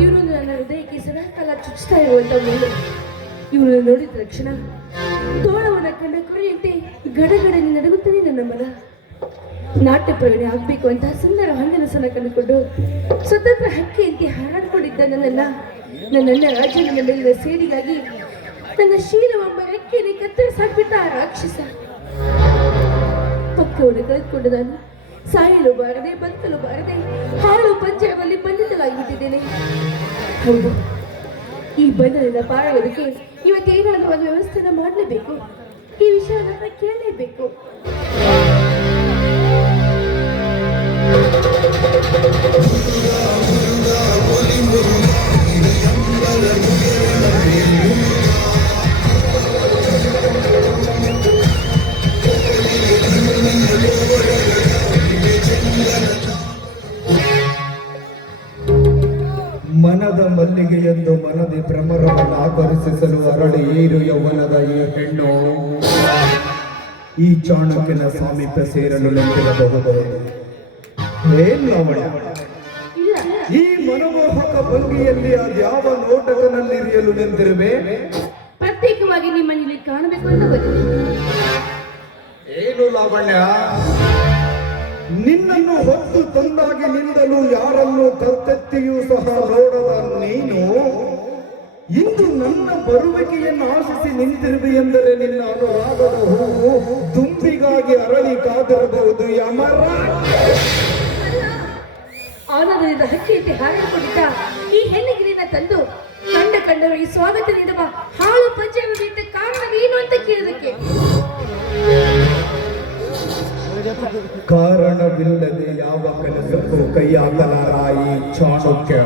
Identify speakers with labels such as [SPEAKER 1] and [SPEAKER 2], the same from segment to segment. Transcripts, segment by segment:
[SPEAKER 1] ಇವನು ನನ್ನ ಹೃದಯಕ್ಕೆ ಸದಾಕಾಲ ಚುಚ್ಚುತ್ತಾ ಇರುವಂತ ಮುಳ್ಳು ಇವರು ನೋಡಿದ ತಕ್ಷಣ ತೋಳವನ್ನ ಕಂಡ ಕುರಿಯಂತೆ ಗಡಗಡನೆ ನಡುಗುತ್ತಾನೆ ನನ್ನ ಮನ ನಾಟ್ಯ ಪ್ರೇರಣೆ ಆಗ್ಬೇಕು ಅಂತ ಸುಂದರ ಹಂಗನಸನ್ನ ಕಂಡುಕೊಂಡು ಸ್ವತಂತ್ರ ಹಕ್ಕಿಯಂತೆ ಹಾರಾಡಿಕೊಂಡಿದ್ದ ನನ್ನನ್ನ. ನನ್ನನ್ನ ರಾಜನ ಮೇಲಿನ ಸೇರಿಗಾಗಿ ನನ್ನ ಶೀಲವೆಂಬ ರೆಕ್ಕೆಯಲ್ಲಿ ಕತ್ತರಿಸಾಕ್ಬಿಟ್ಟ ಆ ರಾಕ್ಷಸ. ಪಕ್ಕವನ್ನು ಕಳೆದುಕೊಂಡು ನಾನು ಸಾಯಲು ಬಾರದೆ ಬಂತಲು ಬಾರದೆ ಹಾಳು ಪಂಜರದಲ್ಲಿ ಬಂಧಿತಲಾಗಿಬಿಟ್ಟಿದ್ದೇನೆ ಹೌದು ಈ ಬಂಧನದಿಂದ ಪಾರಾಗೋದಕ್ಕೆ ಇವತ್ತೇನಾದರೂ ಒಂದು ವ್ಯವಸ್ಥೆನ ಮಾಡಲೇಬೇಕು. ಈ ವಿಷಯವನ್ನು ಕೇಳಲೇಬೇಕು.
[SPEAKER 2] ಮನದಿ ಭ್ರಮರವನ್ನು ಆಕರ್ಷಿಸಲು ಅರಳಿ ಏರು ಯೌವನದ ಈ ಹೆಣ್ಣು ಈ ಚಾಣಕ್ಯನ ಸಾಮೀಪ್ಯ ಸೇರಲು ನಿಂತಿರಬಹುದು? ಏನ್ ಈ ಮನಮೋಹಕ ಭಂಗಿಯಲ್ಲಿ ಅದ್ಯಾವ ನೋಟಕನಲ್ಲಿರಿಯಲು ನಿಂತಿರುವೆ
[SPEAKER 1] ಪ್ರತ್ಯೇಕವಾಗಿ ನಿಮ್ಮನ್ನು ಇಲ್ಲಿ ಕಾಣಬೇಕು ಅಂತ
[SPEAKER 2] ಏನು ಲಾವಣ್ಯ? ನಿನ್ನನ್ನು ಹೊತ್ತು ತಂದಾಗಿ ನಿಂದಲು ಯಾರನ್ನು ಕತ್ತೆತ್ತಿಯೂ ಸಹ ನೋಡದ ನೀನು ಇಂದು ನನ್ನ ಬರುವಿಕೆಯನ್ನು ಆಶಿಸಿ ನಿಂತಿರುವೆ ಎಂದರೆ ನಿನ್ನ ಅನುರಾಗದ ಹೂವು ದುಂಬಿಗಾಗಿ ಅರಳಿ ಕಾದಿರಬಹುದು ಯಮರ.
[SPEAKER 1] ಆನಂದದಿಂದ ಹಕ್ಕಿಯಂತೆ ಹಾರಾಡಿಕೊಂಡಿದ್ದ ಈ ಹೆಣ್ಣಿಗಿರಿನ ತಂದು ಕಂಡ ಕಂಡವರಿಗೆ ಸ್ವಾಗತ ನೀಡುವ ಹಾಳು ಪಂಚರವಿದ್ದ ಕಾರಣವೇನು ಅಂತ ಕೇಳಿದಕ್ಕೆ
[SPEAKER 2] ಕಾರಣವಿಲ್ಲದೆ ಯಾವ ಕೆಲಸಕ್ಕೂ ಕೈಯಾಗಲಾರಾಯಿ ಈ ಚಾಣಕ್ಯ.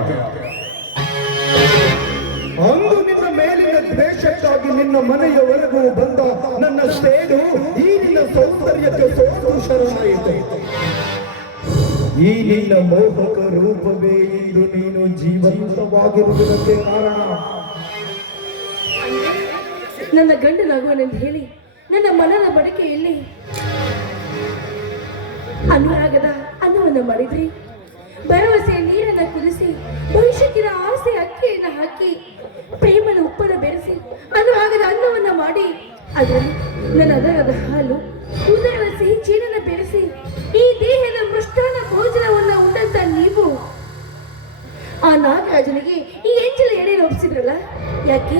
[SPEAKER 2] ನಿನ್ನ ಮನೆಯವರೆಗೂ ಬಂದ ನನ್ನ ಸೇಡು ಈ ನಿನ್ನ ಸೌಂದರ್ಯಕ್ಕೆ ಸೋತು ಶರಣಾಯಿತು. ಈ ನಿನ್ನ ಮೋಹಕ ರೂಪವೇ ಇಂದು ನೀನು ಜೀವಂತವಾಗಿರುವುದಕ್ಕೆ ಕಾರಣ.
[SPEAKER 1] ನನ್ನ ಗಂಡನಾಗುವನೆಂದು ಹೇಳಿ, ನನ್ನ ಮನದ ಬಡಕೆಯಲ್ಲಿ ಅನುರಾಗದ ಅನ್ನವನ್ನು ಮಾಡಿದ್ರಿ ಭರವಸೆಯ ನೀರನ್ನ ಕುದಿಸಿ, ಭವಿಷ್ಯಕ್ಕಿನ ಆಸೆ ಅಕ್ಕಿಯನ್ನು ಹಾಕಿ ಪ್ರೇಮದ ಉಪ್ಪನ್ನು ಬೆರೆಸಿ ಅನುರಾಗದ ಅನ್ನವನ್ನ ಮಾಡಿ. ಅದರಲ್ಲಿ ನನ್ನ ಅದರದ ಹಾಲು ಉದರದ ಸಿಹಿ ಚೀನನ ಬೆರೆಸಿ ಈ ದೇಹದ ಮೃಷ್ಟಾನ ಭೋಜನವನ್ನ ಉಂಡಂತ ನೀವು. ಆ ನಾಗರಾಜನಿಗೆ ಈ ಎಂಚಲ ಎಡೆ ಒಪ್ಪಿಸಿದ್ರಲ್ಲ ಯಾಕೆ?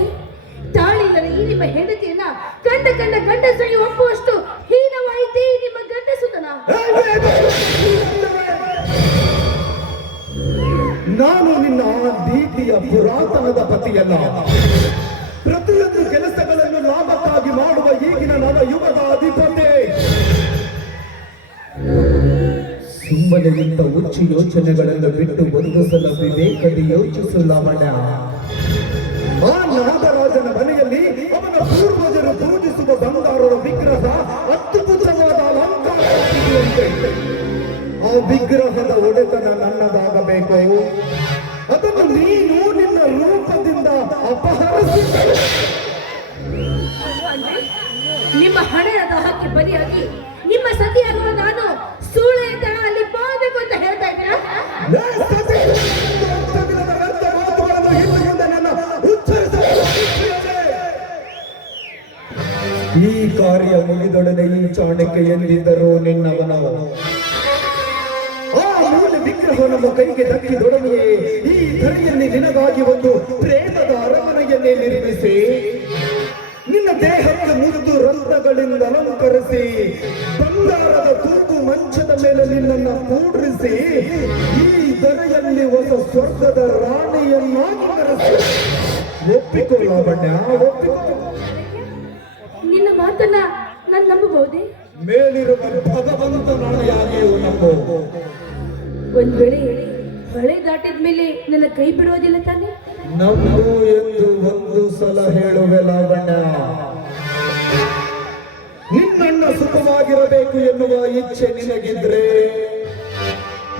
[SPEAKER 1] ತಾಳಿಲ್ಲದ ಈ ನಿಮ್ಮ ಹೆಂಡತಿಯನ್ನ ಕಂಡ ಕಂಡ ಗಂಡಸರಿಗೆ ಒಪ್ಪುವಷ್ಟು ಹೀನವಾಯಿತೇ ನಿಮ್ಮ ನಿಮ್ಮ ಗಂಡಸುತನ?
[SPEAKER 2] ನಾನು ನಿನ್ನ ಭೀತಿಯ ಪುರಾತನದ ಪತಿಯಲ್ಲ. ಪ್ರತಿಯೊಂದು ಅಧಿಪತಿ. ಸುಮ್ಮನೆ ನಿಂತ ಹುಚ್ಚು ಯೋಚನೆಗಳನ್ನು ಬಿಟ್ಟು ಒಂದು ಸಲ ವಿವೇಕದಿ ಯೋಚಿಸು ಆ ನಾಗರಾಜನ ಮನೆಯಲ್ಲಿ ಅವನ ಪೂರ್ವಜರು ಪೂಜಿಸುವ ಬಂಗಾರದ ವಿಗ್ರಹ ಅದ್ಭುತವಾದ ಆ ವಿಗ್ರಹದ ಒಡೆತನ ನನ್ನದಾಗಬೇಕು. ಅದನ್ನು ನೀನು ನಿನ್ನ ರೂಪದಿಂದ ಅಪಹರಿಸಿ.
[SPEAKER 1] ನಿಮ್ಮ ಹಣದ ದಾಹಕ್ಕೆ ಬಲಿಯಾಗಿ. ನಿಮ್ಮ ಸತಿಯಾಗುವ ನಾನು? ಸೂಳೆ ಅಲ್ಲಿ ಬಾಳ್ಬೇಕು ಅಂತ ಹೇಳ್ತಾ
[SPEAKER 2] ಈ ಕಾರ್ಯ ಮುಗಿದೊಡನೆ ಈ ಚಾಣಕ್ಯ ಎಂದಿದ್ದರು ನಿನ್ನವನ. ವಿಗ್ರಹ ನಮ್ಮ ಕೈಗೆ ದಕ್ಕಿದೊಡನೆಯೇ ಈ ಧರೆಯಲ್ಲಿ ನಿನಗಾಗಿ ಒಂದು ಪ್ರೇಮದ ಅರಮನೆಯನ್ನೇ ನಿರ್ಮಿಸಿ. ನಿನ್ನ ದೇಹಕ್ಕೆ ಮುರಿದು ರತ್ನಗಳಿಂದ ಅಲಂಕರಿಸಿ ಬಂಗಾರದ ತೂಕು ಮಂಚದ ಮೇಲೆ ನಿನ್ನನ್ನು ಕೂಡ್ರಿಸಿ ಈ ದರೆಯಲ್ಲಿ ಹೊಸ ಸ್ವರ್ಗದ ರಾಣಿಯನ್ನಾಗಿ ಕರೆಸಿ ಒಪ್ಪಿಕೋ ಲಾವಣ್ಯ ಒಪ್ಪಿಕೋ
[SPEAKER 1] ನಿನ್ನ ಮಾತನ್ನ ನಾನು ನಂಬಬಹುದೇ?
[SPEAKER 2] ಮೇಲಿರುವ ಭಗವಂತ ನಾಳೆಯಾಗಿಯೂ ನಂಬು.
[SPEAKER 1] ಒಂದ್ ವೇಳೆ ಹೊಳೆ ದಾಟಿದ ಮೇಲೆ ನನ್ನ ಕೈ ಬಿಡೋದಿಲ್ಲ ತಾನೆ?
[SPEAKER 2] ನಂಬು ಎಂದು ಒಂದು ಸಲ ಹೇಳುವೆ ಲಾವಣ್ಯ ನಿನ್ನಣ್ಣ ಸುಖವಾಗಿರಬೇಕು ಎನ್ನುವ ಇಚ್ಛೆ ನಿನಗಿದ್ರೆ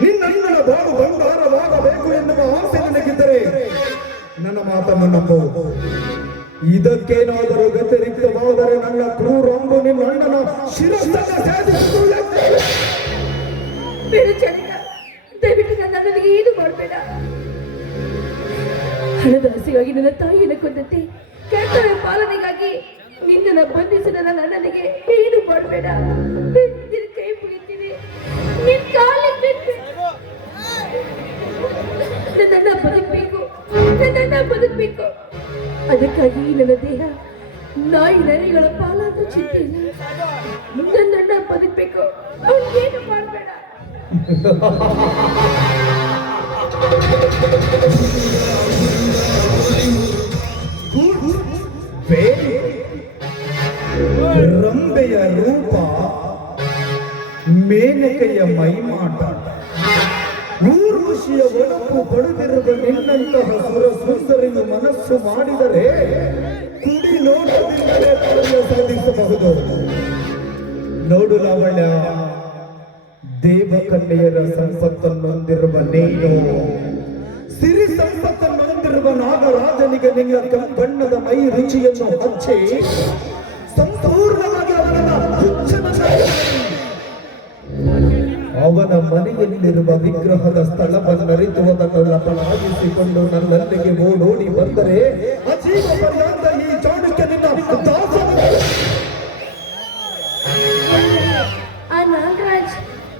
[SPEAKER 2] ನಿನ್ನಣ್ಣನ ಬಾಳು ಬಂಗಾರವಾಗಬೇಕು ಎನ್ನುವ ಆಸೆ ನಿನಗಿದ್ದರೆ ನನ್ನ ಮಾತನ್ನು ನಂಬು. ಇದಕ್ಕೇನಾದರೂ ವ್ಯತಿರಿಕ್ತವಾದರೆ ನನ್ನ ಕ್ರೂರಂಗು ನಿನ್ನ ಅಣ್ಣನ ಶಿರಸ್ಸನ್ನು
[SPEAKER 1] ದಯವಿಟ್ಟು ನನ್ನ ಮಾಡಬೇಡ. ಹಣದ ಹಸಿಗಾಗಿ ನನ್ನ ತಾಯಿಯನ್ನು ಕೊಂದಂತೆ ಕರ್ತವ್ಯ ಪಾಲನೆಗಾಗಿ ನಿನ್ನನ್ನು ಬಂಧಿಸಿದ ನನ್ನ ನನಗೆ ಏನು ಮಾಡಬೇಡ? ನಿನ್ನ ಕೈ ಮುಗಿತೀನಿ. ನಿನ್ನ ಕಾಲಿಗೆ ಬಿದ್ದು ನನ್ನನ್ನ ಬದುಕಬೇಕು. ನನ್ನನ್ನ ಬದುಕಬೇಕು. ಅದಕ್ಕಾಗಿ ನನ್ನ ದೇಹ, ನಾಯಿ ನರಿಗಳ ಪಾಲಾದ ಚಿಂತೆ ನನ್ನನ್ನ ಬದುಕಬೇಕು. ಅವ್ನಿಗೇನು ಮಾಡಬೇಡ?
[SPEAKER 2] ಮೈಮಾಟ ಊರ್ವಶಿಯ ಒಳಪು ಪಡೆದಿರುವ ನಿನ್ನಂತಹ ಮನಸ್ಸು ಮಾಡಿದರೆ ಕುಡಿ ನೋಟದಿಂದಲೇ ಕಾರ್ಯ ಸಾಧಿಸಬಹುದು. ನೋಡು ಲಾವಣ್ಯ ದೇವಕನ್ಯೆಯರ ಸಂಪತ್ತನ್ನು ಹೊಂದಿರುವ ನೀನು, ಸಿರಿ ಸಂಪತ್ತನ್ನು ಹೊಂದಿರುವ ನಾಗರಾಜನಿಗೆ ನಿನ್ನ ಬಣ್ಣದ ಮೈ ರುಚಿಯನ್ನು ಹಚ್ಚಿ ಸಂಪೂರ್ಣವಾಗಿ ಅವನನ್ನ ಹುಚ್ಚನನ್ನಾಗಿ ಅವನ ಮನೆಯಲ್ಲಿರುವ ವಿಗ್ರಹದ ಸ್ಥಳವನ್ನರಿತು ಅದನ್ನು ಲಪಲಾಗಿಸಿಕೊಂಡು ನನ್ನಲ್ಲಿಗೆ ಓಡೋಡಿ ಬಂದರೆ ಅಜೀವ ಪರ್ಯಂತ ಈ ಚಾಣಕ್ಯ ನಿನ್ನ ದಾಸನ
[SPEAKER 1] ಆ ನಾಗರಾಜ್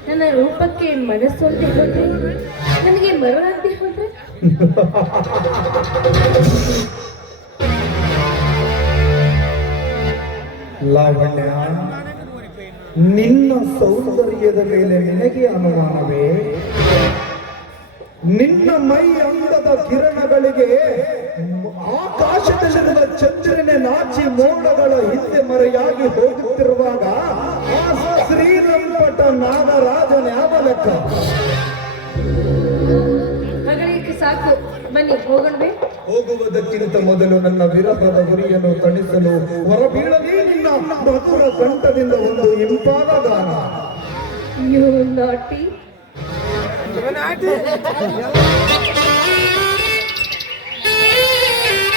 [SPEAKER 1] ನನ್ನ ರೂಪಕ್ಕೆ ಮನಸ್ಸೊಲ್ದೆ ಹೋದ್ರೆ ನನಗೆ ಮರಳಾಗದೆ ಹೋದ್ರೆ?
[SPEAKER 2] ಲಾವಣ್ಯ ನಿನ್ನ ಸೌಂದರ್ಯದ ಮೇಲೆ ನಿನಗೆ ಅನುಮಾನವೇ? ನಿನ್ನ ಮೈ ಅಂದದ ಕಿರಣಗಳಿಗೆ ಆಕಾಶದಲ್ಲಿರುವ ಚಂದ್ರನೆ ನಾಚಿ ಮೋಡಗಳ ಹಿಂದೆ ಮರೆಯಾಗಿ ಹೋಗುತ್ತಿರುವಾಗ ಶ್ರೀರಂಪಟ ನಾಗರಾಜನ ಯಾವ ಲೆಕ್ಕ.
[SPEAKER 1] ಸಾಕು. ಬನ್ನಿ
[SPEAKER 2] ಹೋಗುವುದಕ್ಕಿಂತ ಮೊದಲು ನನ್ನ ವಿರಹದ ಗುರಿಯನ್ನು ತಣಿಸಲು ಹೊರಬೀಳಲೇ. ಮಧುರ ಕಂಠದಿಂದ ಒಂದು ಇಂಪಾದ ಗಾನ.
[SPEAKER 1] ಯು ನಾಟಿ